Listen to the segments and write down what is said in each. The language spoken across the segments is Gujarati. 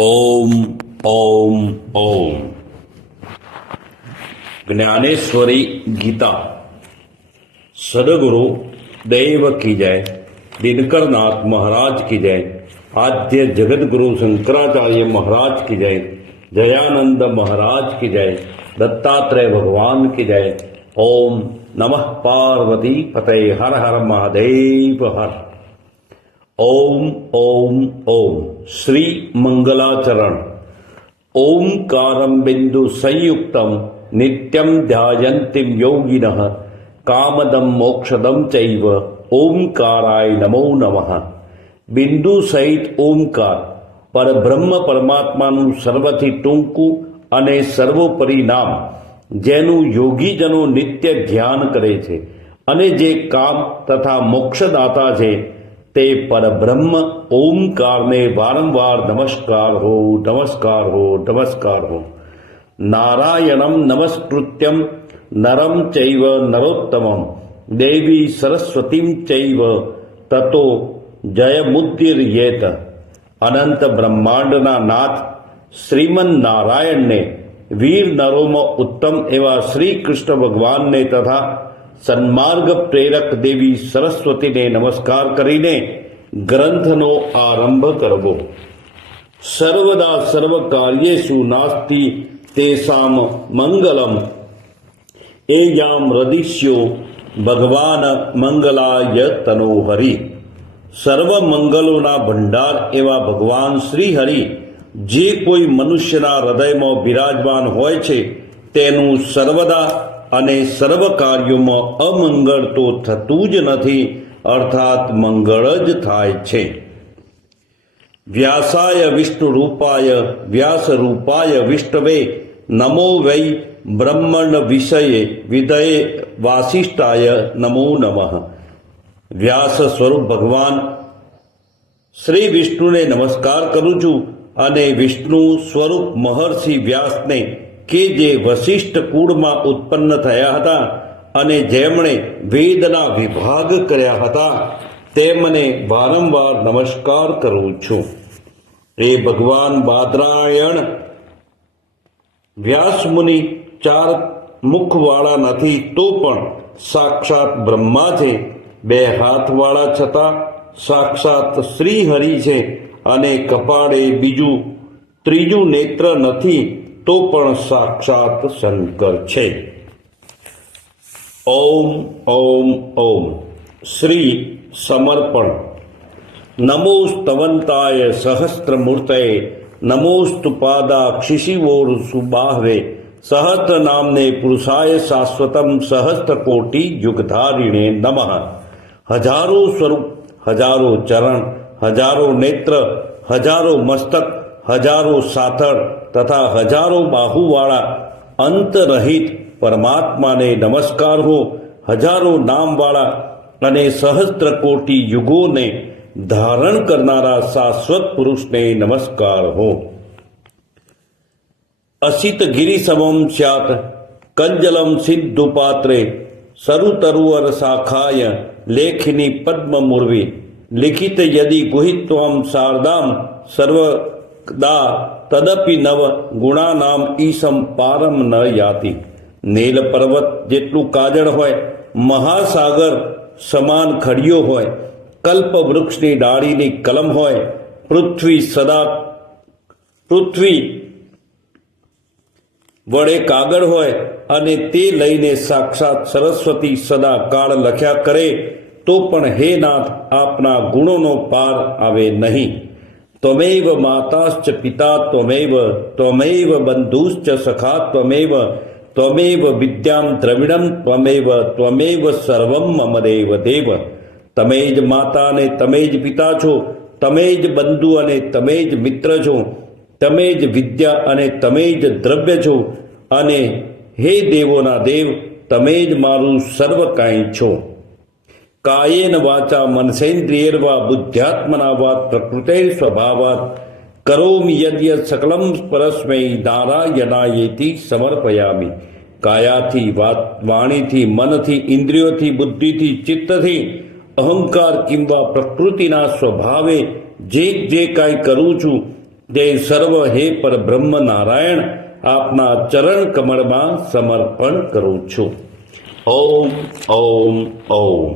ઓમ ઓમ ઓમ જ્ઞાનેશ્વરી ગીતા સદગુરુ દેવ की जय, दिनकर नाथ महाराज की जय, आद्य जगत गुरु शंकराचार्य महाराज की जय, जयानंद महाराज की जय, दत्तात्रेय भगवान की जय। ओम नमः पार्वती पते हर हर महादेव हर। ओम ओम ओम श्री मंगलाचरण। ओंकारं बिंदु संयुक्तम नित्यं ध्यायन्ति योगिनः कामदं मोक्षदं चैव ओंकाराय नमो नमः। બિંદુ સહિત ઓમકાર પરબ્રહ્મ પરમાત્માનું સર્વથી ટૂંકું અને સર્વોપરી નામ, જેનું યોગીજનો નિત્ય ધ્યાન કરે છે અને જે કામ તથા મોક્ષદાતા છે તે પરબ્રહ્મ ઓમકારને વારંવાર નમસ્કાર હો, નમસ્કાર હો, નમસ્કાર હો। નારાયણમ નમસ્કૃત્યમ નરમ ચૈવ નરોત્તમમ દેવી સરસ્વતીમ ચૈવ તતો જયમુદ્દીર્યેત। અનંત બ્રહ્માંડના નાથ શ્રીમન નારાયણને, વીર નરોમાં ઉત્તમ એવા શ્રી કૃષ્ણ ભગવાનને તથા સન્માર્ગ પ્રેરક દેવી સરસ્વતીને નમસ્કાર કરીને ગ્રંથનો આરંભ કરવો। સર્વદા સર્વ કાર્યેષુ નાસ્તિ તેષામ મંગલમ એયામ હૃદિષ્યો ભગવાન મંગલાય તનોહરિ। સર્વ મંગલોના ભંડાર એવા ભગવાન શ્રી હરિ જે કોઈ મનુષ્યના હૃદયમાં બિરાજમાન હોય છે તેનું સર્વદા અને સર્વ કાર્યોમાં અમંગળ તો થતું જ નથી, અર્થાત મંગળ જ થાય છે। વ્યાસાય વિષ્ણુ રૂપાય વ્યાસ રૂપાય વિષ્ણવે નમો વૈ બ્રહ્મણ વિષયે વિધયે વાસિષ્ઠાય નમો નમઃ। વ્યાસ સ્વરૂપ ભગવાન શ્રી વિષ્ણુને નમસ્કાર કરું છું અને વિષ્ણુ સ્વરૂપ મહર્ષિ વ્યાસને કે જે વશિષ્ઠ કુળમાં ઉત્પન્ન થયા હતા અને જેમણે વેદના વિભાગ કર્યા હતા તેમને વારંવાર નમસ્કાર કરું છું। એ ભગવાન બાદરાયણ વ્યાસ મુનિ ચાર મુખવાળા નથી તો પણ સાક્ષાત બ્રહ્મા છે, બે હાથવાળા છતાં સાક્ષાત શ્રી હરિ છે અને કપાળે ત્રીજું નેત્ર નથી તો પણ સાક્ષાત શંકર છે। ઓમ ઓમ ઓમ શ્રી સમર્પણ। નમો સ્તવંતાય સહસ્ત્રમૂર્તયે નમોસ્તુ પાદાક્ષિશિવોર્ષુ બાહવે સહસ્ત્ર નામને પુરુષાય શાશ્વતમ સહસ્ત્રકોટિ યુગધારિણે નમઃ। હજારો સ્વરૂપ, હજારો ચરણ, હજારો નેત્ર, હજારો મસ્તક, હજારો સાથળ તથા હજારો બાહુવાળા અંતરહિત પરમાત્માને નમસ્કાર હો। હજારો નામવાળા અને સહસ્ત્ર કોટી યુગોને ધારણ કરનારા શાશ્વત પુરુષને નમસ્કાર હો। અસિત ગિરિસમમ સ્યાત કંજલમ સિદ્ધુ પાત્રે સરુતરુવર શાખાય લેખિની પદ્મ મુર્વી લિખિત યદિ ગુહિત્વમ શારદામ સર્વદા તદપિ નવ ગુણાનામ ઈસમ પારમ ન યાતિ। નીલ પર્વત જેટલું કાજળ હોય, મહાસાગર સમાન ખડિયો હોય, કલ્પ વૃક્ષની ડાળીની કલમ હોય, પૃથ્વી વડે કાગળ હોય અને તે લઈને સાક્ષાત સરસ્વતી સદા કાળ લખ્યા કરે તો પણ હે નાથ આપના ગુણોનો પાર આવે નહીં। ત્વમેવ માતાશ્ચ પિતા ત્વમેવ, ત્વમેવ બંધુશ્ચ સખા ત્વમેવ, ત્વમેવ વિદ્યામ દ્રવિણમ ત્વમેવ, ત્વમેવ સર્વમ મમ દેવ દેવ। તમે જ માતા અને તમે જ પિતા છો, તમે જ બંધુ અને તમે જ મિત્ર છો, તમે જ વિદ્યા અને તમે જ દ્રવ્ય છો અને હે દેવોના દેવ તમે જ મારું સર્વ કાંઈ છો। કાયેન વાચા મનસેન્દ્રિયર્વા બુદ્ધ્યાત્મના વા પ્રકૃતે સ્વભાવાત કરોમિ યદ્યત સકલમ પરસ્મૈ નારાયણાયેતિ સમર્પયામિ। કાયાથી, વાણીથી, મનથી, ઇન્દ્રિયોથી, બુદ્ધિથી, ચિત્તથી, અહંકાર કિંવા પ્રકૃતિના સ્વભાવે જે કાંઈ કરું છું તે સર્વ હે પર બ્રહ્મ નારાયણ આપના ચરણ કમળમાં સમર્પણ કરું છું. ઓમ ઓમ ઓમ.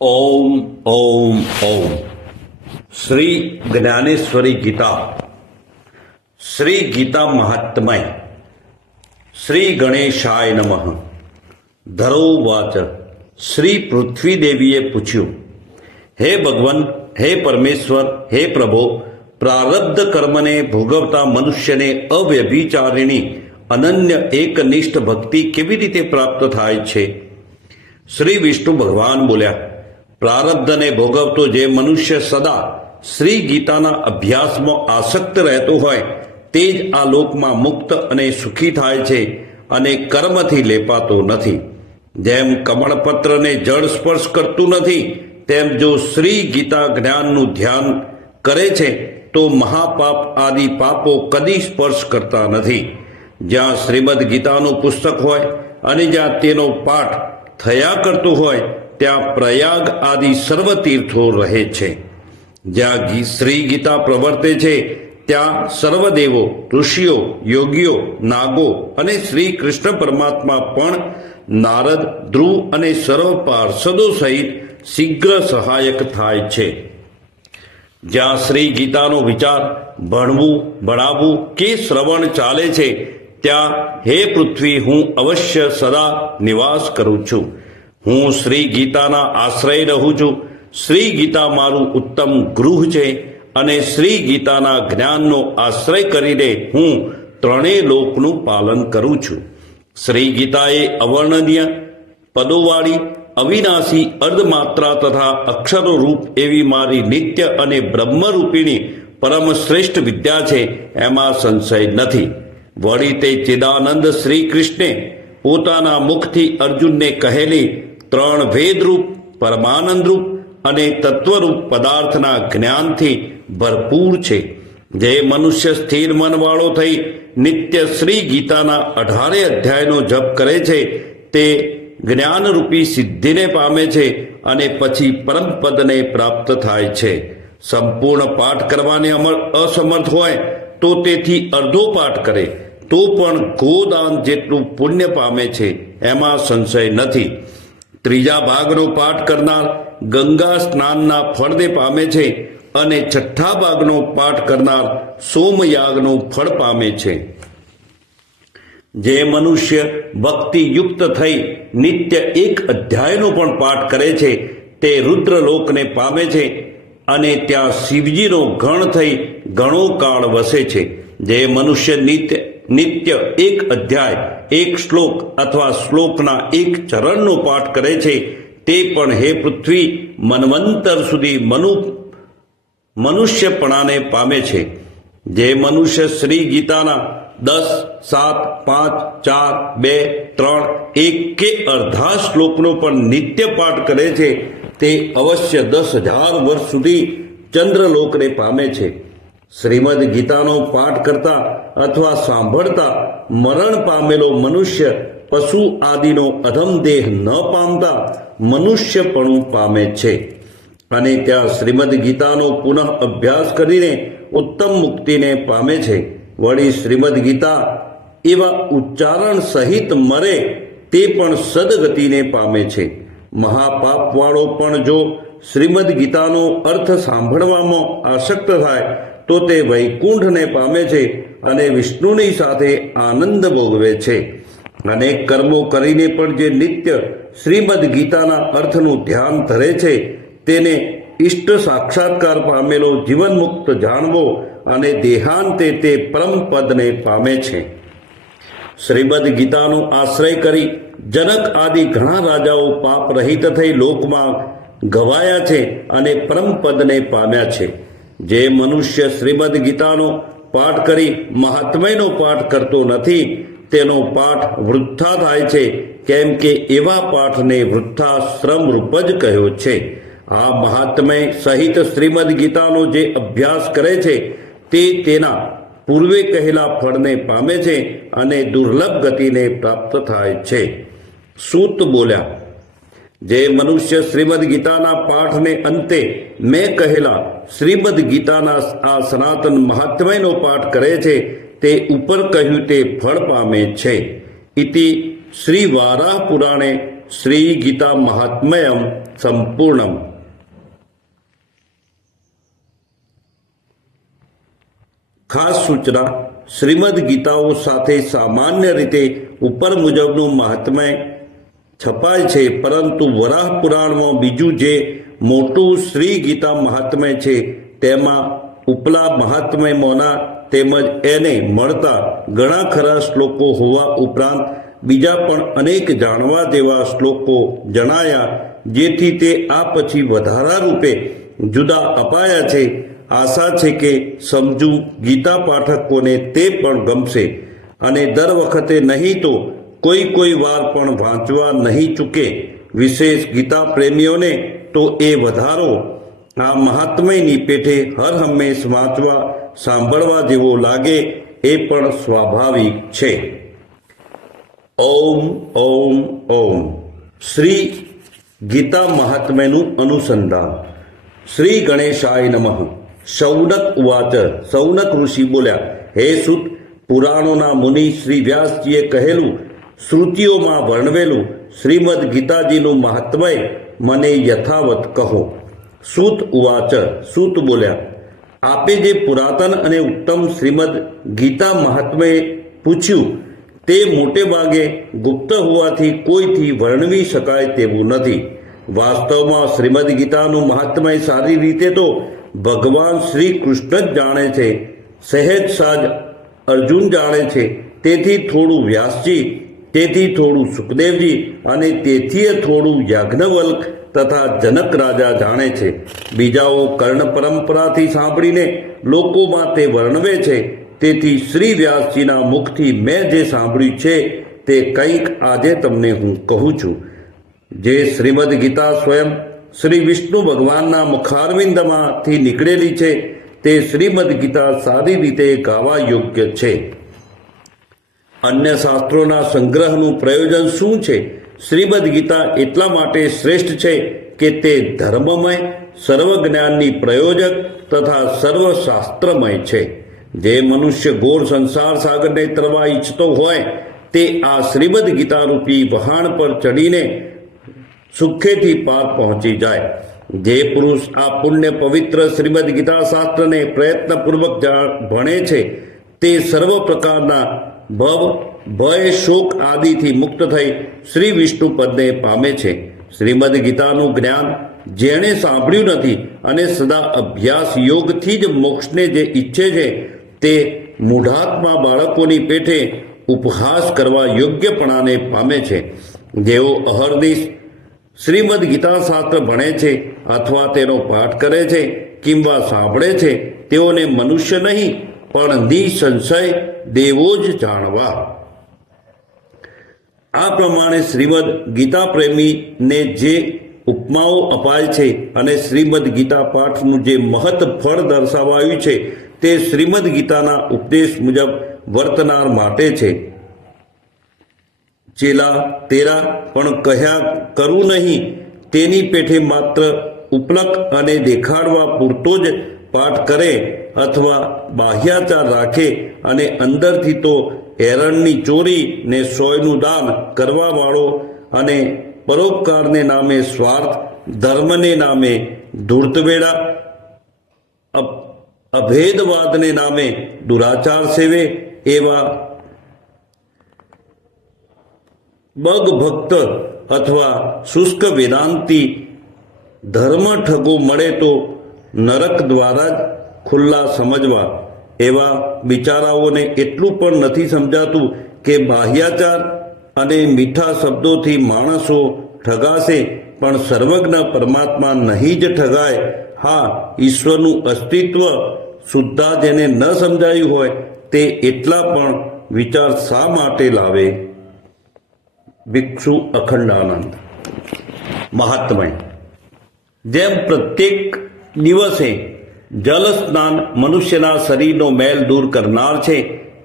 ઓમ ઓમ ઓમ. શ્રી જ્ઞાનેશ્વરી ગીતા. શ્રી ગીતા મહાત્મય. શ્રી ગણેશાય નમઃ. ધરોવાચ. શ્રી પૃથ્વી દેવીએ પૂછ્યું, હે ભગવાન, હે પરમેશ્વર, હે પ્રભો, પ્રારબ્ધ કર્મને ભોગવતા મનુષ્યને અવ્યભિચારિણી અનન્ય એકનિષ્ઠ ભક્તિ કેવી રીતે પ્રાપ્ત થાય છે? શ્રી વિષ્ણુ ભગવાન બોલ્યા, પ્રારબ્ધને ભોગવતો જે મનુષ્ય સદા શ્રી ગીતાના અભ્યાસમાં આસક્ત રહેતો હોય તે જ આ લોકમાં મુક્ત અને સુખી થાય છે અને કર્મથી લેપાતો નથી. જેમ કમળપત્રને જળ સ્પર્શ કરતું નથી, તેમ જો શ્રી ગીતા જ્ઞાનનું ધ્યાન કરે છે તો મહાપાપ આદિ પાપો કદી સ્પર્શ કરતા નથી. જ્યાં શ્રીમદ ગીતાનું પુસ્તક હોય અને જ્યાં તેનો પાઠ થયા કરતો હોય ત્યાં પ્રયાગ આદિ સર્વ તીર્થો રહે છે. જ્યાં શ્રી ગીતા પ્રવર્તે છે ત્યાં સર્વદેવો, ઋષિઓ, યોગીઓ, નાગો અને શ્રી કૃષ્ણ પરમાત્મા પણ નારદ, ધ્રુવ અને સર્વ પાર્ષદો સહિત શીઘ્ર સહાયક થાય છે. જ્યાં શ્રી ગીતાનો વિચાર, ભણવું, ભણાવવું કે શ્રવણ ચાલે છે ત્યાં હે પૃથ્વી હું અવશ્ય સદા નિવાસ કરું છું. હું શ્રી ગીતાના આશ્રય રહું છું. શ્રી ગીતા મારું ઉત્તમ ગૃહ છે અને શ્રી ગીતાના જ્ઞાનનો આશ્રય કરીને હું ત્રણેય લોકનું પાલન કરું છું. શ્રી ગીતા એ અવર્ણનીય, પદોવાળી, અવિનાશી, અર્ધમાત્રા તથા અક્ષરો રૂપ એવી મારી નિત્ય અને બ્રહ્મરૂપિણી પરમ શ્રેષ્ઠ વિદ્યા છે, એમાં સંશય નથી. વળી તે ચિદાનંદ શ્રી કૃષ્ણે પોતાના મુખથી અર્જુનને કહેલી ત્રણ ભેદરૂપ, પરમાનંદરૂપ અને તત્વરૂપ પદાર્થના જ્ઞાનથી ભરપૂર છે. જે મનુષ્ય સ્થિર મનવાળો થઈ નિત્ય શ્રી ગીતાના 18 અધ્યાયનો જપ કરે છે તે જ્ઞાનરૂપી સિદ્ધિને પામે છે અને પછી પરમપદને પ્રાપ્ત થાય છે. સંપૂર્ણ પાઠ કરવાને અસમર્થ હોય તો તેથી અર્ધો પાઠ કરે તો પણ ગોદાન જેટલું પુણ્ય પામે છે, એમાં સંશય નથી. ત્રીજા ભાગનો પાઠ કરનાર ગંગા સ્નાનના ફળને પામે છે અને છઠ્ઠા ભાગનો પાઠ કરનાર સોમયાગનું ફળ પામે છે. જે મનુષ્ય ભક્તિયુક્ત થઈ નિત્ય એક અધ્યાયનો પણ પાઠ કરે છે તે રુદ્રલોકને પામે છે અને ત્યાં શિવજીનો ગણ થઈ ઘણો કાળ વસે છે. જે મનુષ્ય નિત્ય એક અધ્યાય, એક શ્લોક અથવા શ્લોકના એક ચરણનો પાઠ કરે છે તે પણ હે પૃથ્વી મન્વંતર સુધી મનુષ્યપણાને પામે છે. જે મનુષ્ય શ્રી ગીતાના 10, 7, 5, 4, 2, 3, 1 કે અર્ધા શ્લોકનો પણ નિત્ય પાઠ કરે છે તે અવશ્ય 10,000 વર્ષ સુધી ચંદ્રલોકને પામે છે. શ્રીમદ ગીતાનો પાઠ કરતા અથવા સાંભળતા મરણ પામેલો મનુષ્ય પશુ આદિનો અધમ દેહ ન પામતા મનુષ્યપણું પામે છે અને ત્યાં શ્રીમદ ગીતાનો પુનઃ અભ્યાસ કરીને ઉત્તમ મુક્તિને પામે છે. વળી શ્રીમદ ગીતા એવા ઉચ્ચારણ સહિત મરે તે પણ સદગતિને પામે છે. મહાપાપવાળો પણ જો શ્રીમદ ગીતાનો અર્થ સાંભળવામાં આસક્ત થાય તો તે વૈકુંઠને પામે છે અને વિષ્ણુની સાથે આનંદ ભોગવે છે. અનેક કર્મો કરીને પણ જે નિત્ય શ્રીમદ ગીતાના અર્થનું ધ્યાન ધરે છે તેને ઇષ્ટ સાક્ષાત્કાર પામેલો જીવનમુક્ત જાણવો અને દેહાંતે તે પરમપદને પામે છે. શ્રીમદ ગીતાનો આશ્રય કરી જનક આદિ ઘણા રાજાઓ પાપ રહિત થઈ લોકમાં ગવાયા છે અને પરમપદને પામ્યા છે. જે મનુષ્ય શ્રીમદ ગીતાનો પાઠ કરી મહાત્મયનો પાઠ કરતો નથી તેનો પાઠ વૃથા થાય છે, કેમ કે એવા પાઠને વૃથાશ્રમ રૂપ જ કહ્યો છે. આ મહાત્મય સહિત શ્રીમદ ગીતાનો જે અભ્યાસ કરે છે તે તેના પૂર્વે કહેલા ફળને પામે છે અને દુર્લભ ગતિને પ્રાપ્ત થાય છે. સૂત બોલ્યા, જે મનુષ્ય શ્રીમદ ગીતાના પાઠને અંતે મેં કહેલા શ્રીમદ ગીતાના આ સનાતન મહાત્મ્યનો પાઠ કરે છે તે ઉપર કહ્યું તે ફળ પામે છે. ઇતિ શ્રી વારાહ પુરાણે શ્રી ગીતા મહાત્મ્યમ સંપૂર્ણમ. ખાસ સૂચના: શ્રીમદ ગીતાઓ સાથે સામાન્ય રીતે ઉપર મુજબનું મહાત્મ્ય છપાય છે, પરંતુ વરાહ પુરાણમાં બીજું જે મોટું શ્રી ગીતા મહાત્મ્ય છે તેમાં ઉપલા મહાત્મ્યમાંના તેમજ એને મળતા ઘણા ખરા શ્લોકો હોવા ઉપરાંત બીજા પણ અનેક જાણવા જેવા શ્લોકો જણાયા, જેથી તે આ પછી વધારા રૂપે જુદા અપાયા છે. આશા છે કે સમજુ ગીતા પાઠકોને તે પણ ગમશે અને દર વખતે નહીં તો કોઈ વાર પણ વાંચવા નહીં ચૂકે. વિશેષ ગીતા પ્રેમીઓને તો એ વધારો આ મહાત્મ્યની પેઠે હર હંમેશ વાંચવા સાંભળવા જેવો લાગે એ પણ સ્વાભાવિક છે. ઓમ ઓમ ઓમ. શ્રી ગીતા મહાત્મ્યનું અનુસંધાન. શ્રી ગણેશાય નમઃ. શૌનક ઉવાચ. શૌનક ઋષિ બોલ્યા, હે સૂત, પુરાણોના મુનિ શ્રી વ્યાસજીએ કહેલું, શ્રુતિઓમાં વર્ણવેલું શ્રીમદ ગીતાજીનું મહાત્મય મને યથાવત કહો. સૂત ઉવાચ. સૂત બોલ્યા, આપે જે પુરાતન અને ઉત્તમ શ્રીમદ ગીતા મહાત્મય પૂછ્યું તે મોટે ભાગે ગુપ્ત હોવાથી કોઈથી વર્ણવી શકાય તેવું નથી. વાસ્તવમાં શ્રીમદ ગીતાનું મહાત્મય સારી રીતે તો ભગવાન શ્રી કૃષ્ણ જ જાણે છે, સહેજ સાજ અર્જુન જાણે છે, તેથી થોડું વ્યાસજી, તેથી થોડું સુખદેવજી અને તેથી થોડું યાજ્ઞવલ્ક તથા જનક રાજા જાણે છે. બીજાઓ કર્ણ પરંપરાથી સાંભળીને લોકોમાં તે વર્ણવે છે. તેથી શ્રી વ્યાસજીના મુખથી મેં જે સાંભળ્યું છે તે કંઈક આજે તમને હું કહું છું. જે શ્રીમદ ગીતા સ્વયં શ્રી વિષ્ણુ ભગવાનના મુખારવિંદમાંથી નીકળેલી છે તે શ્રીમદ ગીતા સારી રીતે ગાવા યોગ્ય છે. અન્ય શાસ્ત્રોના સંગ્રહનું પ્રયોજન શું છે? શ્રીમદ ગીતા એટલા માટે શ્રેષ્ઠ છે કે તે ધર્મમય, સર્વજ્ઞાનની પ્રયોજક તથા સર્વશાસ્ત્રમય છે. જે મનુષ્ય ઘોર સંસાર સાગરને તરવા ઈચ્છતો હોય તે આ શ્રીમદ ગીતા રૂપી વહાણ પર ચડીને સુખેથી પાર પહોંચી જાય. જે પુરુષ આ પુણ્ય પવિત્ર શ્રીમદ ગીતા શાસ્ત્રને પ્રયત્નપૂર્વક ભણે છે તે સર્વ પ્રકારના ભવ, ભય, શોક આદિથી મુક્ત થઈ શ્રી વિષ્ણુ પદને પામે છે. શ્રીમદ ગીતાનું જ્ઞાન જેણે સાંભળ્યું નથી અને સદા અભ્યાસ યોગથી જ મોક્ષને જે ઈચ્છે છે તે મૂઢાત્મા બાળકોની પેઠે ઉપહાસ કરવા યોગ્યપણાને પામે છે. જેઓ અહર્નિશ શ્રીમદ ગીતા શાસ્ત્ર ભણે છે અથવા તેનો પાઠ કરે છે કિંવા સાંભળે છે તેઓને મનુષ્ય નહીં પણ નિસંશય દેવો જ જાણવા. આ પ્રમાણે શ્રીમદ ગીતા પ્રેમીને જે ઉપમાઓ અપાય છે અને શ્રીમદ ગીતા પાઠનું જે મહત ફળ દર્શાવાયું છે તે શ્રીમદ ગીતાના ઉપદેશ મુજબ વર્તનાર માટે છે. ચેલા તેરા પણ કહ્યા કરું નહીં, તેની પેઠે માત્ર ઉપલક અને દેખાડવા પૂરતો જ પાઠ કરે અથવા બાહ્યાચાર રાખે અને અંદરથી તો એરણની ચોરી ને સોયનું દાન કરવાવાળો અને પરોપકારને નામે સ્વાર્થ, ધર્મને નામે ધૂર્તવેડા, અભેદવાદને નામે દુરાચાર સેવે એવા બગ ભક્ત અથવા શુષ્ક વેદાંતી ધર્મ ઠગો મળે તો નરક દ્વારા જ ખુલ્લા સમજવા. એવા બિચારાઓને એટલું પણ નથી સમજાતું કે બાહ્યાચાર અને મીઠા શબ્દોથી માણસો ઠગાશે પણ સર્વજ્ઞ પરમાત્મા નહીં જ ઠગાય. હા, ઈશ્વરનું અસ્તિત્વ સુદ્ધા જેને ન સમજાયું હોય તે એટલા પણ વિચાર શા માટે લાવે? ભિક્ષુ અખંડાનંદ. મહાત્મય. જેમ પ્રત્યેક દિવસે જલ સ્નાન મનુષ્યના શરીરનો મેલ દૂર કરનાર છે,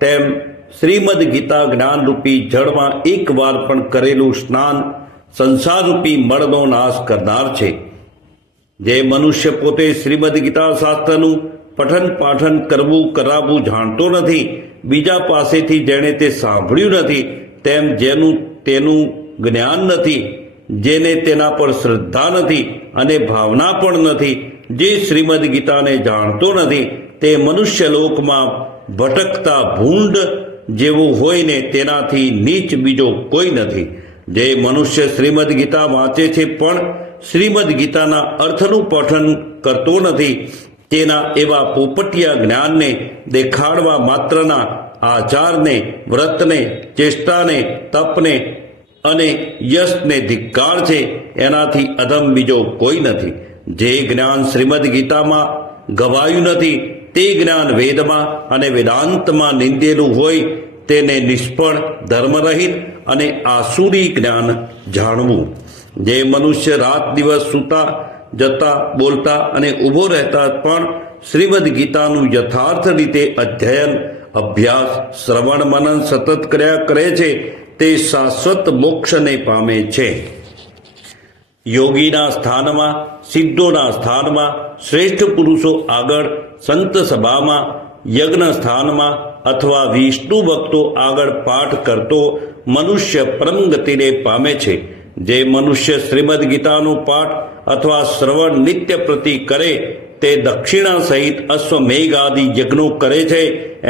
તેમ શ્રીમદ ગીતા જ્ઞાનરૂપી જળમાં એક વાર પણ કરેલું સ્નાન સંસારરૂપી મળનો નાશ કરનાર છે. જે મનુષ્ય પોતે શ્રીમદ ગીતા શાસ્ત્રનું પઠન પાઠન કરવું કરાવવું જાણતો નથી, બીજા પાસેથી જેણે તે સાંભળ્યું નથી, તેમ જેનું તેનું જ્ઞાન નથી, જેને તેના પર શ્રદ્ધા નથી અને ભાવના પણ નથી, જે શ્રીમદ ગીતાને જાણતો નથી, તે મનુષ્ય લોકમાં ભટકતા ભૂંડ જેવું હોય ને તેનાથી નીચ બીજો કોઈ નથી. જે મનુષ્ય શ્રીમદ ગીતા વાંચે છે પણ શ્રીમદ ગીતાના અર્થનું પઠન કરતો નથી, તેના એવા પોપટિયા જ્ઞાનને દેખાડવા માત્રના આચારને, વ્રતને, ચેષ્ટાને, તપને અને યશને ધિક્કાર છે, એનાથી અધમ બીજો કોઈ નથી. જે જ્ઞાન શ્રીમદ ગીતામાં ગવાયું નથી, તે જ્ઞાન વેદમાં અને વેદાંતમાં નિંદેલું હોય, તેને નિષ્ફળ, ધર્મરહિત અને આસુરી જ્ઞાન જાણવું. જે મનુષ્ય રાત દિવસ સૂતા, જતા, બોલતા અને ઊભો રહેતા પણ શ્રીમદ ગીતાનું યથાર્થ રીતે અધ્યયન, અભ્યાસ, શ્રવણ, મનન સતત કર્યા કરે છે, તે શાશ્વત મોક્ષને પામે છે. યોગીના સ્થાનમાં, સિદ્ધોના સ્થાનમાં, શ્રેષ્ઠ પુરુષો આગળ, સંત સભામાં, યજ્ઞ સ્થાનમાં અથવા વિષ્ણુ ભક્તો આગળ પાઠ કરતો મનુષ્ય પરમ ગતિને પામે છે. જે મનુષ્ય શ્રીમદ ગીતાનો પાઠ અથવા શ્રવણ નિત્ય પ્રતિ કરે, તે દક્ષિણા સહિત અશ્વમેઘ આદિ યજ્ઞો કરે છે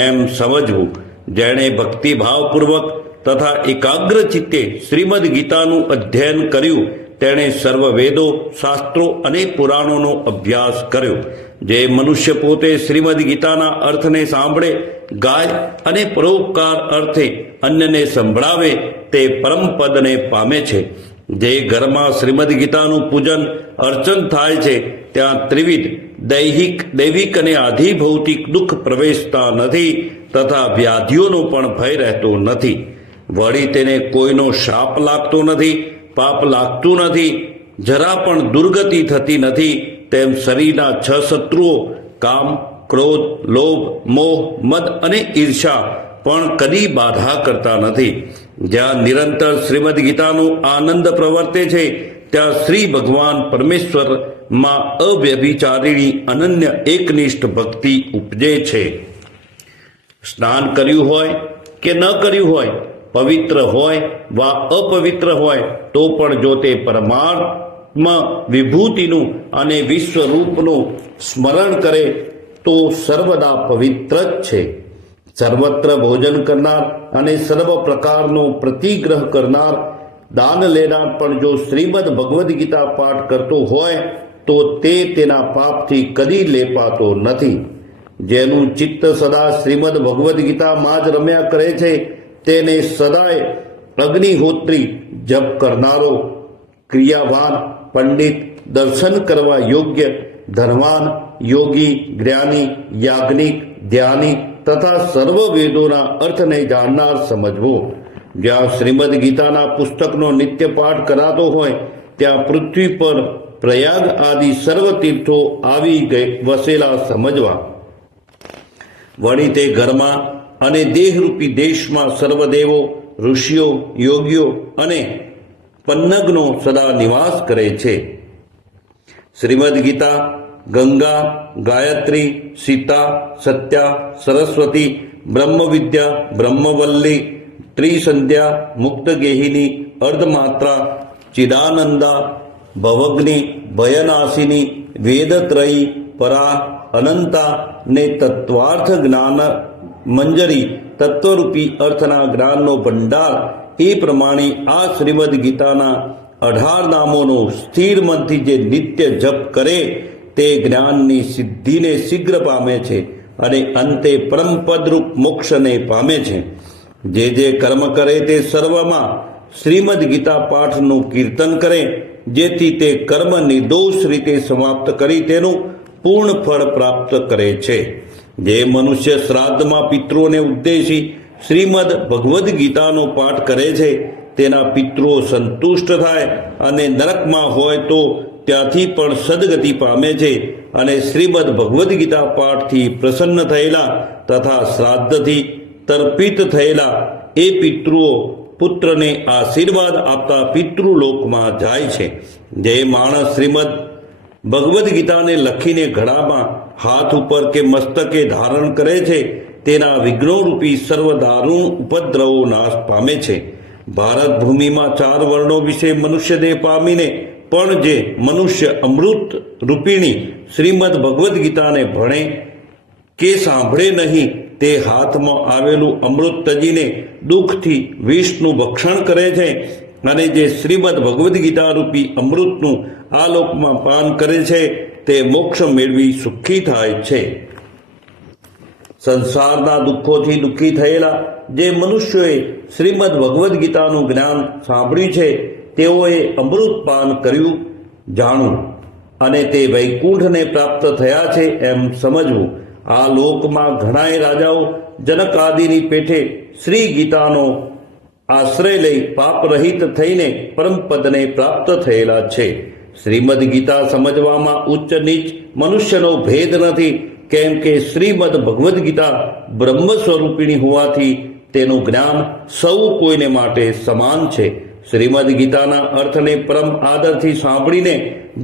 એમ સમજવું. જેણે ભક્તિભાવપૂર્વક તથા એકાગ્ર ચિત્તે શ્રીમદ ગીતાનું અધ્યયન કર્યું, તેણે સર્વ વેદો, શાસ્ત્રો અને પુરાણોનો અભ્યાસ કર્યો. જે મનુષ્ય પોતે શ્રીમદ ગીતાના અર્થને સાંભળે, ગાય અને પરોપકાર અર્થે અન્યને સંભળાવે, તે પરમપદને પામે છે. જે ઘરમાં શ્રીમદ ગીતાનું પૂજન અર્ચન થાય છે, ત્યાં ત્રિવિધ દૈવિક અને આધિભૌતિક દુઃખ પ્રવેશતા નથી તથા વ્યાધિઓનો પણ ભય રહેતો નથી. વળી તેને કોઈનો શાપ લાગતો નથી, પાપ લાગતું નથી, જરા પણ દુર્ગતિ થતી નથી. તેમ શરીરના 6 શત્રુઓ કામ, ક્રોધ, લોભ, મોહ, મદ અને ઈર્ષા પણ કદી બાધા કરતા નથી. જ્યાં નિરંતર શ્રીમદ ગીતાનું આનંદ પ્રવર્તે છે, ત્યાં શ્રી ભગવાન પરમેશ્વરમાં અવ્યભિચારીણી અનન્ય એકનિષ્ઠ ભક્તિ ઉપજે છે. સ્નાન કર્યું હોય કે ન કર્યું હોય, પવિત્ર હોય વા અપવિત્ર હોય, તો પણ જો તે પરમાત્મા વિભૂતિનું અને વિશ્વરૂપનું સ્મરણ કરે તો સર્વદા પવિત્ર જ છે. સર્વત્ર ભોજન કરનાર અને સર્વ પ્રકારનો પ્રતિગ્રહ કરનાર, દાન લેનાર પણ જો શ્રીમદ ભગવદ્ ગીતા પાઠ કરતો હોય, તો તે તેના પાપથી કદી લેપાતો નથી. જેનું ચિત્ત સદા શ્રીમદ ભગવદ્ ગીતામાં જ રમ્યા કરે છે, તેને સદાય અગ્નિહોત્રી, જપ કરનારો, ક્રિયાવાન, પંડિત, દર્શન કરવા યોગ્ય, ધનવાન, યોગી, જ્ઞાની, યાજ્ઞિક, ધ્યાની તથા સર્વ વેદોના અર્થને જાણનાર સમજવો. જ્યાં શ્રીમદ ગીતાના પુસ્તકનો નિત્ય પાઠ કરાતો હોય, ત્યાં પૃથ્વી પર પ્રયાગ આદિ સર્વ તીર્થો આવી વસેલા સમજવા. વળી તે ઘરમાં અને દેહરૂપી દેશમાં સર્વદેવો, ઋષિઓ, યોગીઓ અને પન્નગનો સદા નિવાસ કરે છે. શ્રીમદ ગીતા ગંગા, ગાયત્રી, સીતા, સત્યા, સરસ્વતી, બ્રહ્મવિદ્યા, બ્રહ્મવલ્લી, ત્રિસંધ્યા, મુક્તગેહિની, અર્ધમાત્રા, ચિદાનંદા, ભવગ્નિ, ભયનાશિની, વેદત્રયી, પરા, અનંતા ને તત્વાર્થ જ્ઞાન મંજરી, તત્વરૂપી અર્થના જ્ઞાનનો ભંડાર, એ પ્રમાણે આ શ્રીમદ ગીતાના 18 નામોનો સ્થિર મનથી જે નિત્ય જપ કરે, તે જ્ઞાનની સિદ્ધિને શીઘ્ર પામે છે અને અંતે પરમપદરૂપ મોક્ષને પામે છે. જે જે કર્મ કરે તે સર્વમાં શ્રીમદ ગીતા પાઠનું કીર્તન કરે, જેથી તે કર્મ નિર્દોષ રીતે સમાપ્ત કરી તેનું પૂર્ણ ફળ પ્રાપ્ત કરે છે. જે મનુષ્ય શ્રાદ્ધમાં પિતૃઓને ઉદ્દેશી શ્રીમદ ભગવદ્ ગીતાનો પાઠ કરે છે, તેના પિતૃઓ સંતુષ્ટ થાય અને નરકમાં હોય તો ત્યાંથી પણ સદગતિ પામે છે અને શ્રીમદ ભગવદ્ ગીતા પાઠથી પ્રસન્ન થયેલા તથા શ્રાદ્ધથી તર્પિત થયેલા એ પિતૃઓ પુત્રને આશીર્વાદ આપતા પિતૃલોકમાં જાય છે. જે માણસ શ્રીમદ ભગવદ્ ગીતાને લખીને ઘડામાં હાથ ઉપર કે મસ્તકે ધારણ કરે છે તેના વિઘ્નોરૂપી સર્વ દારૂણ ઉપદ્રવો નાશ પામે છે. ભારત ભૂમિમાં 4 વર્ણો વિશે મનુષ્ય દેહ પામીને પણ જે મનુષ્ય અમૃત રૂપિણી શ્રીમદ ભગવદ્ ગીતાને ભણે કે સાંભળે નહીં તે હાથમાં આવેલું અમૃત તજીને દુઃખથી વિષનું ભક્ષણ કરે છે અને જે શ્રીમદ ભગવદ્ ગીતા રૂપી અમૃતનું આ લોકમાં પાન કરે છે તે મોક્ષ મેળવી સુખી થાય છે. સંસારના દુઃખોથી દુઃખી થયેલા જે મનુષ્યોએ શ્રીમદ ભગવદ્ ગીતાનું જ્ઞાન સાંભળ્યું છે તેઓએ અમૃત પાન કર્યું જાણવું અને તે વૈકુંઠને પ્રાપ્ત થયા છે એમ સમજવું. આ લોકમાં ઘણાય રાજાઓ જનક આદિની પેઠે શ્રી ગીતાનો આશ્રય લઈ પાપરહિત થઈને પરમપદને પ્રાપ્ત થયેલા છે. શ્રીમદ ગીતા સમજવામાં ઉચ્ચ નીચ મનુષ્યનો ભેદ નથી, કેમ કે શ્રીમદ ભગવદ્ ગીતા બ્રહ્મ સ્વરૂપિણી હોવાથી તેનું જ્ઞાન સૌ કોઈને માટે સમાન છે. શ્રીમદ ગીતાના અર્થને પરમ આદરથી સાંભળીને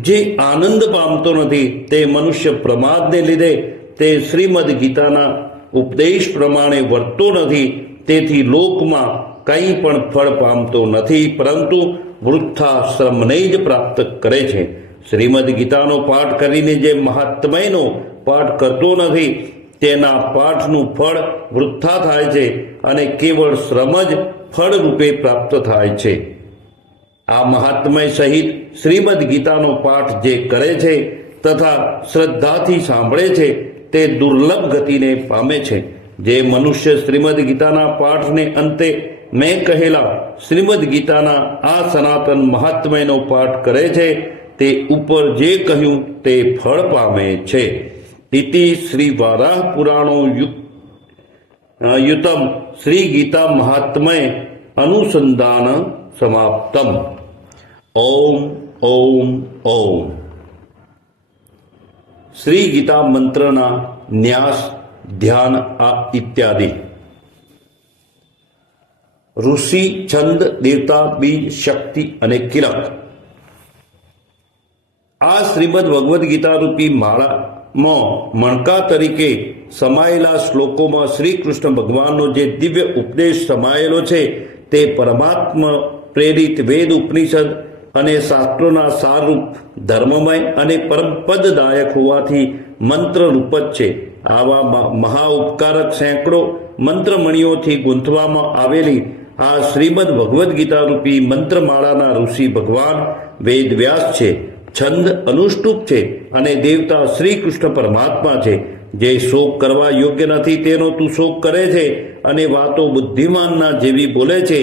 જે આનંદ પામતો નથી તે મનુષ્ય પ્રમાદને લીધે તે શ્રીમદ ગીતાના ઉપદેશ પ્રમાણે વર્તતો નથી, તેથી લોકમાં કંઈ પણ ફળ પામતો નથી, પરંતુ વૃદ્ધાશ્રમને જ પ્રાપ્ત કરે છે. શ્રીમદ ગીતાનો પાઠ કરીને જે મહાત્મયનો પાઠ કરતો નથી તેના પાઠનું ફળ વૃથા થાય છે અને કેવળ શ્રમ જ ફળ રૂપે પ્રાપ્ત થાય છે. આ મહાત્મય સહિત શ્રીમદ ગીતાનો પાઠ જે કરે છે તથા શ્રદ્ધાથી સાંભળે છે તે દુર્લભ ગતિને પામે છે. જે મનુષ્ય શ્રીમદ ગીતાના પાઠને અંતે મેં કહેલા શ્રીમદ ગીતાના આ સનાતન મહાત્મયનો પાઠ કરે છે તે ઉપર જે કહ્યું તે ફળ પામે છે. ઇતિ શ્રી વારાહ પુરાણો યુતમ શ્રી ગીતા મહાત્મય અનુસંધાન સમાપ્તમ. ઓમ ઓમ ઓમ. શ્રી ગીતા મંત્રના ન્યાસ ધ્યાન ઇત્યાદિ. ઋષિ, છંદ, દેવતા, બીજ, શક્તિ અને કિલક. આ શ્રીમદ ભગવદ્ ગીતા રૂપી માળામાં મણકા તરીકે સમાયેલા શ્લોકોમાં શ્રી કૃષ્ણ ભગવાનનો જે દિવ્ય ઉપદેશ સમાયેલો છે તે પરમાત્મા પ્રેરિત વેદ, ઉપનિષદ અને શાસ્ત્રોના સારરૂપ ધર્મમય અને પરમપદદાયક હોવાથી મંત્રરૂપ જ છે. આવા મહા ઉપકારક સેંકડો મંત્રમણીઓથી ગૂંથવામાં આવેલી આ શ્રીમદ ભગવદ્ ગીતા રૂપી મંત્રમાળાના ઋષિ ભગવાન વેદ વ્યાસ છે, છંદ અનુષ્ટુપ છે અને દેવતા શ્રી કૃષ્ણ પરમાત્મા છે. જે શોક કરવા યોગ્ય નથી તેનો તું શોક કરે છે અને વાતો બુદ્ધિમાનના જેવી બોલે છે.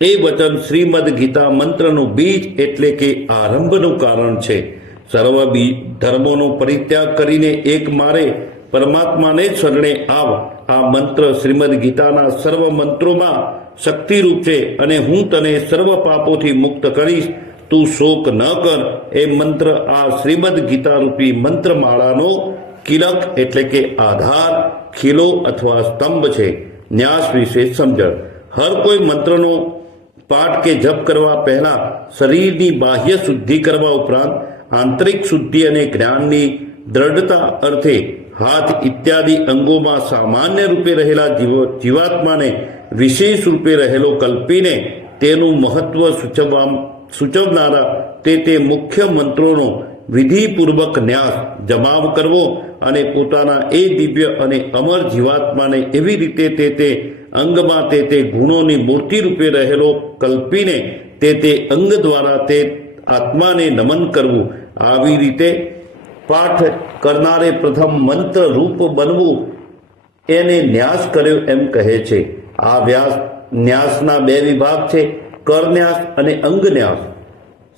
એ વચન શ્રીમદ ગીતા મંત્રનું બીજ એટલે કે આરંભનું કારણ છે. સર્વ ધર્મોનો પરિત્યાગ કરીને એક મારે પરમાત્માને જ શરણે આવ. આ મંત્ર શ્રીમદ ગીતાના સર્વ મંત્રોમાં શક્તિરૂપ છે અને હું તને સર્વ પાપોથી મુક્ત કરીશ. તું શોક ન કર. એ મંત્ર આ શ્રીમદ ગીતા રૂપી મંત્રમાળાનો કિલક એટલે કે આધાર, ખીલો અથવા સ્તંભ છે. ન્યાસ વિશે સમજણ. હર કોઈ મંત્રનો પાઠ કે જપ કરવા પહેલા શરીરની બાહ્ય શુદ્ધિ કરવા ઉપરાંત આંતરિક શુદ્ધિ અને જ્ઞાનની દ્રઢતા અર્થે હાથ ઇત્યાદિ અંગોમાં સામાન્ય રૂપે રહેલા જીવાત્માને વિશેષ રૂપે રહેલો કલ્પીને તેનું મહત્વ સૂચવનારા તે મુખ્ય મંત્રોનો વિધિપૂર્વક ન્યાસ જમાવ કરવો અને પોતાના એ દિવ્ય અને અમર જીવાત્માને એવી રીતે તે અંગમાં તે ગુણોની મૂર્તિ રૂપે રહેલો કલ્પીને તે અંગ દ્વારા તે આત્માને નમન કરવું. આવી રીતે પાઠ કરનારે પ્રથમ મંત્ર રૂપ બનવું એને ન્યાસ કર્યો એમ કહે છે. આ ન્યાસના 2 વિભાગ છે, કરન્યાસ અને અંગન્યાસ.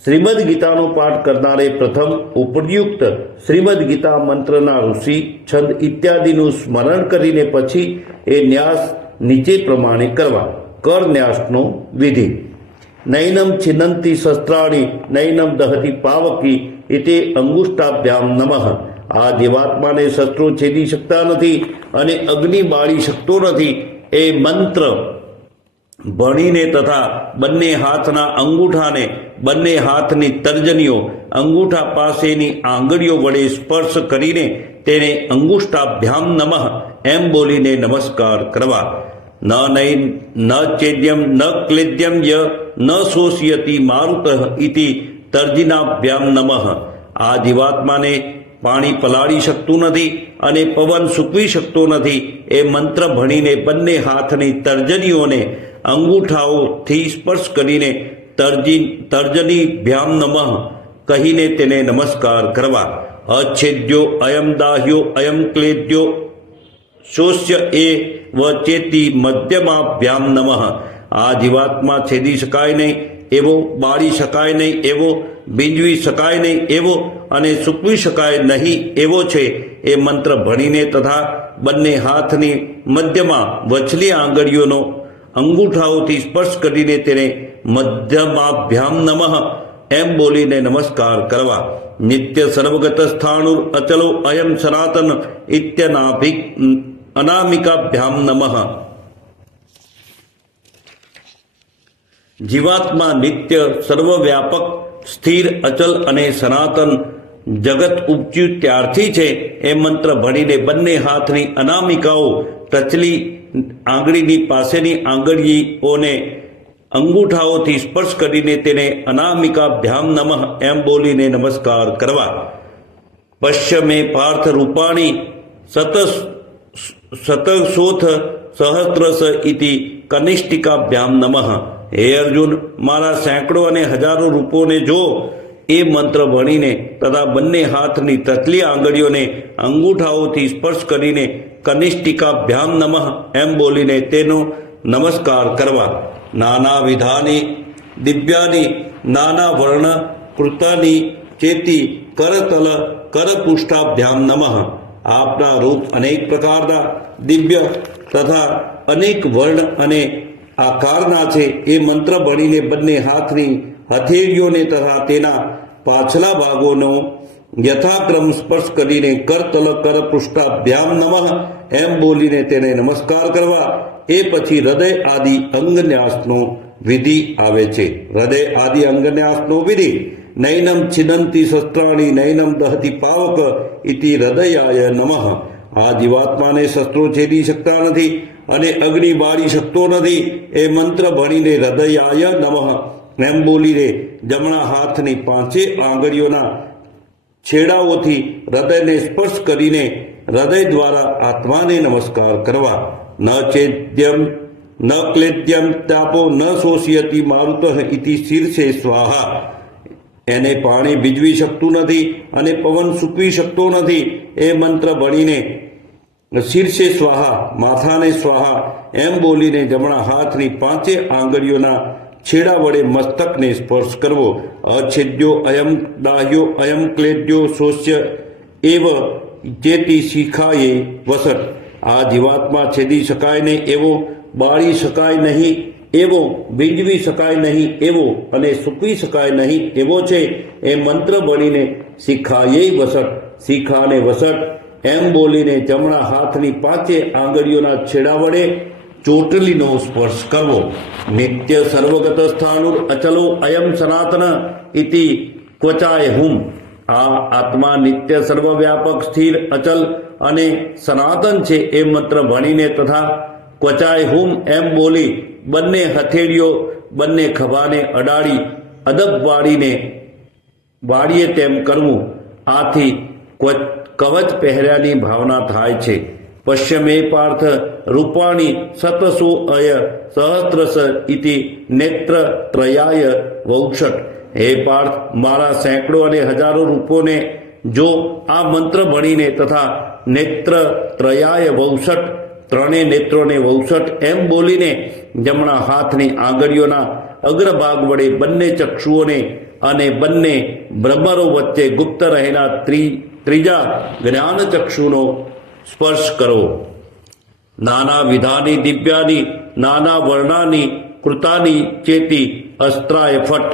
શ્રીમદ ગીતાનો પાઠ કરનારે પ્રથમ ઉપયુક્ત શ્રીમદ ગીતા મંત્રના ઋષિ, છંદ ઇત્યાદિનું સ્મરણ કરીને પછી એ ન્યાસ નીચે પ્રમાણે કરવા. કરન્યાસનો વિધિ. નૈનમ છિન્નંતી શસ્ત્રાણી, નૈનમ દહતી પાવકી, इति अंगुष्ठाभ्याम नमः। આ જીવાત્માને શસ્ત્રો છેદી શકતા નથી અને અગ્નિ બાળી શકતો નથી એ મંત્ર ભણીને તથા બંને હાથના અંગૂઠાને બંને હાથની તર્જનીઓ અંગૂઠા પાસેની આંગળીઓ વડે સ્પર્શ કરીને તેને અંગુષ્ઠાભ્યામ નમઃ એમ બોલીને નમસ્કાર કરવા। ન ચેદ્યમ ન ક્લેદ્યમ ય ન શોષયતી મારુતઃ ઇતિ તર્જિનાભ્યામ નમઃ। આ જીવાત્માને પાણી પલાળી શકતું નથી અને પવન સૂકવી શકતો નથી એ મંત્ર ભણીને બંને હાથની તર્જનીઓને અંગૂઠાઓથી સ્પર્શ કરીને તર્જનીભ્યામ નમઃ કહીને તેને નમસ્કાર કરવા। અછેદ્યો અયમ દાહ્યો અયમ ક્લેદ્યો શોષ્ય એ વચેતી મધ્યમાભ્યામ નમઃ। આ જીવાત્મા છેદી શકાય નહીં એવો, બાળી શકાય નહીં એવો, બીંજવી શકાય નહીં એવો અને સૂકવી શકાય નહીં એવો છે એ મંત્ર ભણીને તથા બંને હાથની મધ્યમાં વચલી આંગળીઓનો અંગૂઠાઓથી સ્પર્શ કરીને તેને મધ્યમાભ્યામ નમઃ એમ બોલીને નમસ્કાર કરવા। નિત્ય સર્વગત સ્થાણુર અચલો અયમ સનાતન ઇત્યનાભિક અનામિકાભ્યામ નમઃ। જીવાત્મા નિત્ય સર્વવ્યાપક સ્થિર અચલ અને સનાતન જગત ઉપજ્યું ત્યારથી છે એ મંત્ર ભણીને બંને હાથની અનામિકાઓ ટચલી આંગળીની પાસેની આંગળીઓને અંગૂઠાઓથી સ્પર્શ કરીને તેને અનામિકાભ્યામ નમઃ એમ બોલીને નમસ્કાર કરવા। પશ્ય મે પાર્થ રૂપાણી શતશોથ સહસ્રશ ઇતિ કનિષ્ઠિકાભ્યામ નમઃ। હે અર્જુન, મારા સેંકડો અને હજારો રૂપોને જો એ મંત્ર ભણીને તથા બંને હાથની તતલી આંગળીઓને અંગૂઠાઓથી સ્પર્શ કરીને કનિષ્ઠિકાભ્યામ નમઃ એમ બોલીને તેનો નમસ્કાર કરવા। નાના વિધાની દિવ્યાની નાના વર્ણ કૃતાની ચેતી કરતલ કરપુષ્ઠાભ્યામ નમઃ। આપના રૂપ અનેક પ્રકારના દિવ્ય તથા અનેક વર્ણ અને આકારના છે એ મંત્ર ભણીને બંને હાથની હથેળીઓને તથા તેના પાછલા ભાગોનો યથાક્રમ સ્પર્શ કરીને કરતલ કરપૃષ્ઠાભ્યામ નમઃ એમ બોલીને તેને નમસ્કાર કરવા। એ પછી હૃદય આદિ અંગન્યાસનો વિધિ આવે છે। હૃદય આદિ અંગન્યાસનો વિધિ નૈનમ છિદંતી શસ્ત્રાણી નૈનમ દહતી પાવક ઇતિ હૃદયાય નમઃ। આ જીવાત્માને શસ્ત્રો છેદી શકતા નથી અને અગ્નિ બાળી શકતો નથી એ મંત્ર ભણીને હૃદયાય નમઃ એમ બોલીને જમણા હાથની પાંચે આંગળીઓના છેડાઓથી હૃદયને સ્પર્શ કરીને હૃદય દ્વારા આત્માને નમસ્કાર કરવા। ન ચેદ્યમ ન ક્લેદ્યમ તાપો ન શોષયતી મારુતઃ ઇતિ શીર્ષે સ્વાહા। એને પાણી ભીજવી શકતું નથી અને પવન સૂકવી શકતો નથી એ મંત્ર ભણીને શીર્ષે સ્વાહા માથાને સ્વાહા એમ બોલીને જમણા હાથની પાંચે આંગળીઓના છેડા વડે મસ્તકને સ્પર્શ કરવો। અછેદ્યો અયમ દાહ્યો અયમ ક્લેદ્યો શોષ્ય એવ ચેતી શિખાયે વસટ। આ જીવાત્મા છેદી શકાય નહીં એવો, બાળી શકાય નહીં એવો, ભીંજવી શકાય નહીં એવો અને સૂકવી શકાય નહીં એવો છે એ મંત્ર ભણીને શિખાયે વસટ શિખાને વસટ એમ બોલીને જમણા હાથની પાંચે આંગળીઓના છેડા વડે ચોટલીનો સ્પર્શ કરવો। નિત્ય સર્વગત સ્થાણુર અચલો અયમ સનાતન ઇતિ ક્વચાય હુમ। આ આત્મા નિત્ય સર્વવ્યાપક સ્થિર અચલ અને સનાતન છે એ મંત્ર ભણીને તથા ક્વચાય હુમ એમ બોલી બંને હથેળીઓ બંને ખભાને અડાડી અદબ વાળીએ તેમ કરવું। આથી કવચ પહેર્યાની ભાવના થાય છે। પશ્યમે પાર્થ રૂપાણી શતસો અય સહસ્રશ ઇતિ નેત્ર ત્રયાય વૌષટ। હે પાર્થ, મારા સેંકડો અને હજારો રૂપોને જો આ મંત્ર ભણીને તથા નેત્ર ત્રયાય વૌષટ ત્રણે નેત્રોને વૌષટ એમ બોલીને જમણા હાથની આંગળીઓના અગ્રભાગ વડે બંને ચક્ષુઓને અને બંને ભ્રમરો વચ્ચે ગુપ્ત રહેલા ત્રીજા જ્ઞાન ચક્ષુનો સ્પર્શ કરો। નાના વિધાની દિવ્યાની નાના વર્ણાની કૃતાની ચેતી અસ્ત્રાય ફટ।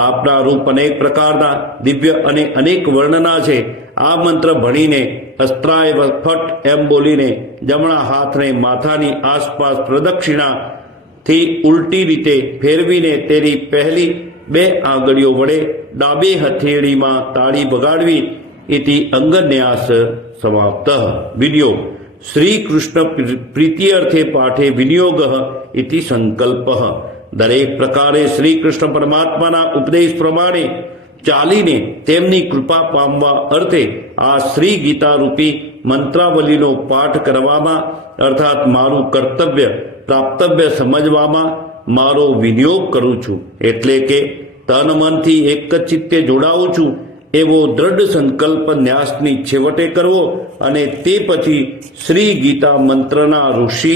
આપના રૂપ અનેક પ્રકારના દિવ્ય અને અનેક વર્ણના છે. આ મંત્ર ભણીને અસ્ત્રાય ફટ એમ બોલીને જમણા હાથને માથાની આસપાસ પ્રદક્ષિણાથી ઉલટી રીતે ફેરવીને તેની પહેલી 2 આંગળીઓ વડે ડાબી હથેળીમાં તાળી વગાડવી. ઇતિ અંગન્યાસ સમાપ્ત. વિડિયો શ્રી કૃષ્ણ પ્રીત્યર્થે પાઠે વિનિયોગ ઇતિ સંકલ્પ. દરેક પ્રકારે શ્રી કૃષ્ણ પરમાત્માના ઉપદેશ પ્રમાણે ચાલીને તેમની કૃપા પામવા અર્થે આ શ્રી ગીતા રૂપી મંત્રાવલીનો પાઠ કરવામાં અર્થાત મારું કર્તવ્ય પ્રાપ્તવ્ય સમજવામાં મારો વિનિયોગ કરું છું. એટલે કે તન મનથી એક જ ચિત્તે જોડાઉં છું એવો દ્રઢ સંકલ્પ ન્યાસની છેવટે કરવો અને તે પછી શ્રી ગીતા મંત્રના ઋષિ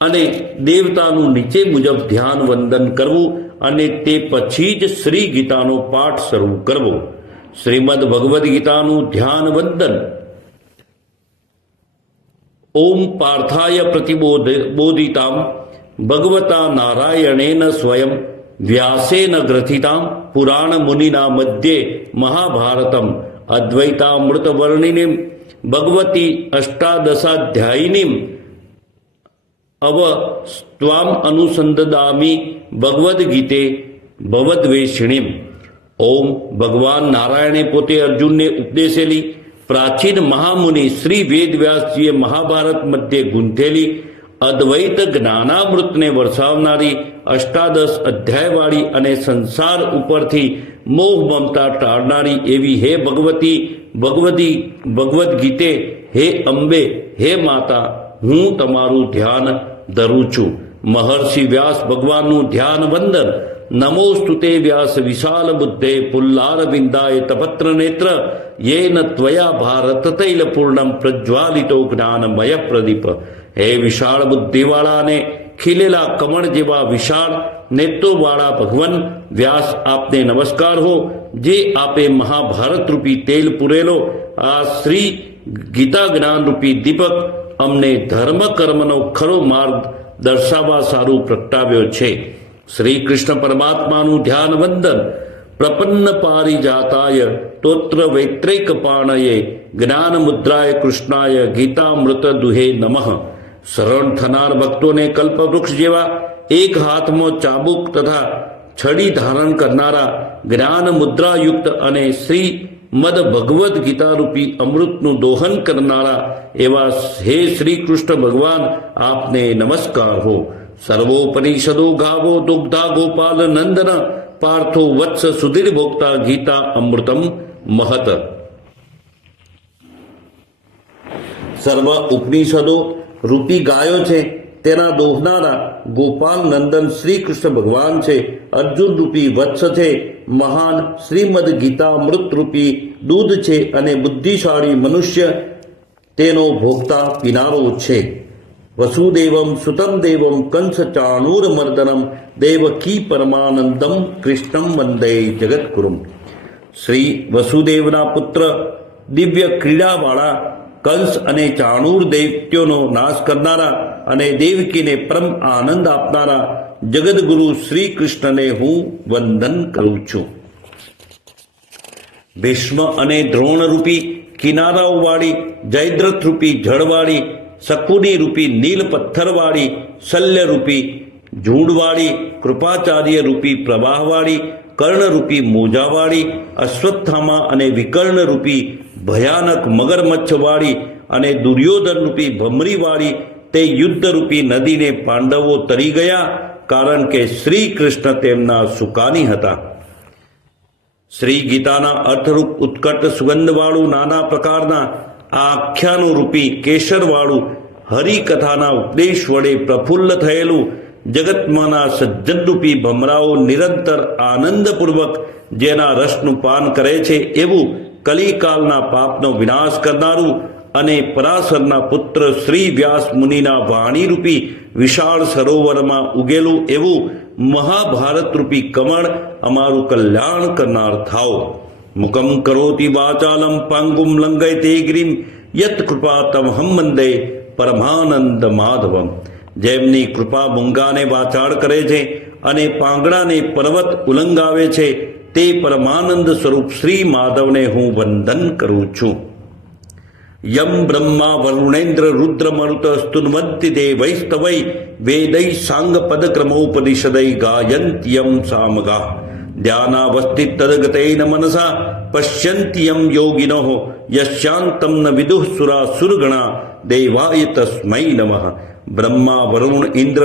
અને દેવતાનું નીચે મુજબ ધ્યાન વંદન કરવું અને તે પછી જ શ્રી ગીતાનો પાઠ શરૂ કરવો. શ્રીમદ ભગવદ્ ગીતાનું ધ્યાન વંદન. ઓમ પાર્થાય પ્રતિબોધિતામ ભગવતા નારાયણેન સ્વયં વ્યાસેન ગ્રથિતામ પુરાણ મુનિના મધ્યે મહાભારતમ અદ્વૈતામૃતવર્ણિનીમ ભગવતી અષ્ટાદશાધ્યાયિનીમ અવ સ્વામ અનુસંદદામી ભગવદ્ ગીતે ભવદ્વેષિણીમ. ઓમ ભગવાન નારાયણે પોતે અર્જુનને ઉપદેશેલી પ્રાચીન મહામુનિ શ્રી વેદવ્યાસજીએ મહાભારત મધ્યે ગૂંથેલી અદ્વૈત જ્ઞાનામૃતને વરસાવનારી અષ્ટાદશ અધ્યાયવાળી અને સંસાર ઉપરથી મોહ મમતા ટાળનારી એવી હે ભગવદ્ ગીતે, હે અંબે, હે માતા, હું તમારું ધ્યાન ધરું છું. મહર્ષિ વ્યાસ ભગવાનનું ધ્યાન વંદન. નમોસ્તુતે વ્યાસ વિશાલ બુદ્ધે પુલ્લાર બિંદાય તપત્ર નેત્ર યેન ત્વયા ભારત તૈલ પૂર્ણમ પ્રજ્વાલિતો જ્ઞાનમય પ્રદીપ. હે વિશાળ બુદ્ધિવાળા અને ખીલેલા કમળ જેવા વિશાળ નેત્રોવાળા ભગવાન વ્યાસ, આપને નમસ્કાર હો, જે આપે મહાભારત રૂપી તેલ પૂરેલો આ શ્રી ગીતા જ્ઞાન રૂપી દીપક અમને ધર્મ કર્મનો ખરો માર્ગ દર્શાવવા સારું પ્રગટાવ્યો છે. શ્રી કૃષ્ણ પરમાત્માનું ધ્યાન વંદન. પ્રપન્ન પારિજાતાય તોત્ર વૈત્રૈક પાણયે જ્ઞાન મુદ્રાય કૃષ્ણાય ગીતામૃત દુહે નમઃ. શરણ થનાર ભક્તોને કલ્પવૃક્ષ જેવા એક હાથમાં ચાબુક તથા છડી ધારણ કરનારા જ્ઞાન મુદ્રાયુક્ત અને શ્રી મદ ભગવદ્ ગીતા રૂપી અમૃતનું દોહન કરનારા એવા હે શ્રી કૃષ્ણ ભગવાન, આપને નમસ્કાર હો. સર્વોપનિષદો ગાવો દુગ્ધા ગોપાલ નંદન પાર્થો વત્સ સુધીર ભોક્તા ગીતા અમૃતમ મહત. સર્વ ઉપનિષદો રૂપી ગાયો છે તેના દોહનારા ગોપાલ નંદન શ્રી કૃષ્ણ ભગવાન છે. અર્જુન રૂપી વત્સ છે. મહાન શ્રીમદ ગીતા અમૃત રૂપી દૂધ છે અને બુદ્ધિશાળી મનુષ્ય તેનો ભોગતા પીનારો છે. વસુદેવમ સુતમ દેવમ કંસ ચાણૂર મર્દનમ દેવકી પરમાનંદમ કૃષ્ણમ વંદે જગતગુરુમ. શ્રી વસુદેવના પુત્ર દિવ્ય ક્રીડાવાળા કંસ અને ચાણૂર દૈત્યોનો નાશ કરનારા અને દેવકીને પરમ આનંદ આપનારા જગદગુરુ શ્રી કૃષ્ણને હું વંદન કરું છું. ભીષ્મ અને દ્રોણ રૂપી કિનારાઓવાળી, જયદ્રથ રૂપી જળવાળી, શકુની રૂપી નીલ પથ્થરવાળી, શલ્ય રૂપી ઝૂંડવાળી, કૃપાચાર્ય રૂપી પ્રવાહવાળી, કર્ણ રૂપી મોજાવાળી, અશ્વત્થામા અને વિકર્ણ રૂપી ભયાનક મગરમચ્છવાળી અને દુર્યોધન રૂપી ભમરીવાળી તે યુદ્ધરૂપી નદીને પાંડવો તરી ગયા, કારણ કે શ્રી કૃષ્ણ તેમના સુકાની હતા. શ્રી ગીતાના અર્થરૂપ ઉત્કટ સુગંધવાળું નાના પ્રકારના આખ્યાનો રૂપી કેસરવાળું હરિકથાના ઉપદેશ વડે પ્રફુલ્લ થયેલું જગતમાંના સજ્જનરૂપી ભમરાઓ નિરંતર આનંદપૂર્વક જેના રસનું પાન કરે છે એવું કલિકાલના પાપનો વિનાશ કરનારું અને પરાશરના પુત્ર શ્રી વ્યાસ મુનિના વાણીરૂપી વિશાળ સરોવરમાં ઉગેલું એવું મહાભારત રૂપી કમળ અમારું કલ્યાણ કરનાર થાઓ. મુકમ કરોતિ વાચાલમ પાંગુમ લંઘયતે ગિરિમ યત કૃપા તમહમ વંદે પરમાનંદ માધવમ. જેમની કૃપા મૂંગાને વાચાળ કરે છે અને પાંગડાને પર્વત ઉલંગાવે છે, તે પરમાનંદ સ્વરૂપ શ્રી માધવને હું વંદન કરું છું. યમ બ્રહ્મા વરુણેન્દ્ર રુદ્ર મરુત સ્તુન્વંતિ દેવૈસ્તવૈ વેદૈ સાંગ પદ ક્રમોપનિષદૈ ગાયન્ત્યમ સામગા ધ્યાનાવસ્થિ તદગતેન મનસા પશ્યન્ત્યમ યોગિનો યશ્યાંતમ ન વિદુઃ સુરા સુરગણા દેવાય તસ્મૈ નમઃ. બ્રહ્મા વરુણ ઇન્દ્ર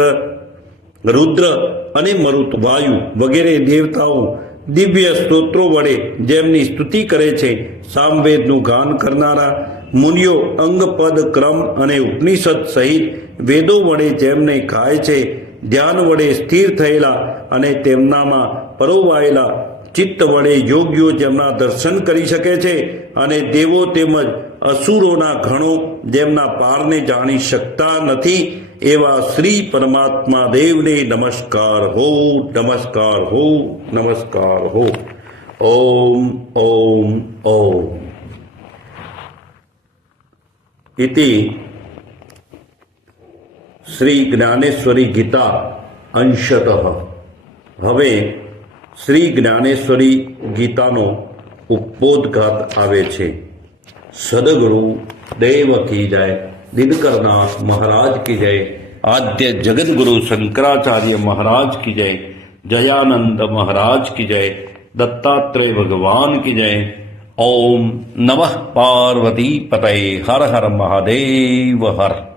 રુદ્ર અને મરુત વાયુ વગેરે દેવતાઓ દિવ્ય સ્તોત્રો વડે જેમની સ્તુતિ કરે છે, સામવેદનું ગાન કરનારા મુનિઓ અંગ પદ ક્રમ અને ઉપનિષદ સહિત વેદો વડે જેમને ગાય છે, ધ્યાન વડે સ્થિર થયેલા અને તેમનામાં પરોવાયેલા ચિત્ત વડે યોગીઓ જેમના દર્શન કરી શકે છે, અને દેવો તેમજ અસુરોના ગણો જેમના પારને જાણી શકતા નથી, એવા શ્રી પરમાત્મા દેવને નમસ્કાર હો, નમસ્કાર હો, નમસ્કાર હો. ઓમ ઓમ ઓમ ઇતિ શ્રી જ્ઞાનેશ્વરી ગીતા અંશતઃ. હવે શ્રી જ્ઞાનેશ્વરી ગીતાનો ઉપબોધઘાત આવે છે. સદગુરુ દેવ કી જય, દિનકરનાથ મહારાજ કી જય, આદ્ય જગદગુરુ શંકરાચાર્ય મહારાજ કી જય, જયાનંદ મહારાજ કી જય, દત્તાત્રેય ભગવાન કી જય. ઓમ નમઃ પાર્વતી પતये. હર હર મહાદેવ હર.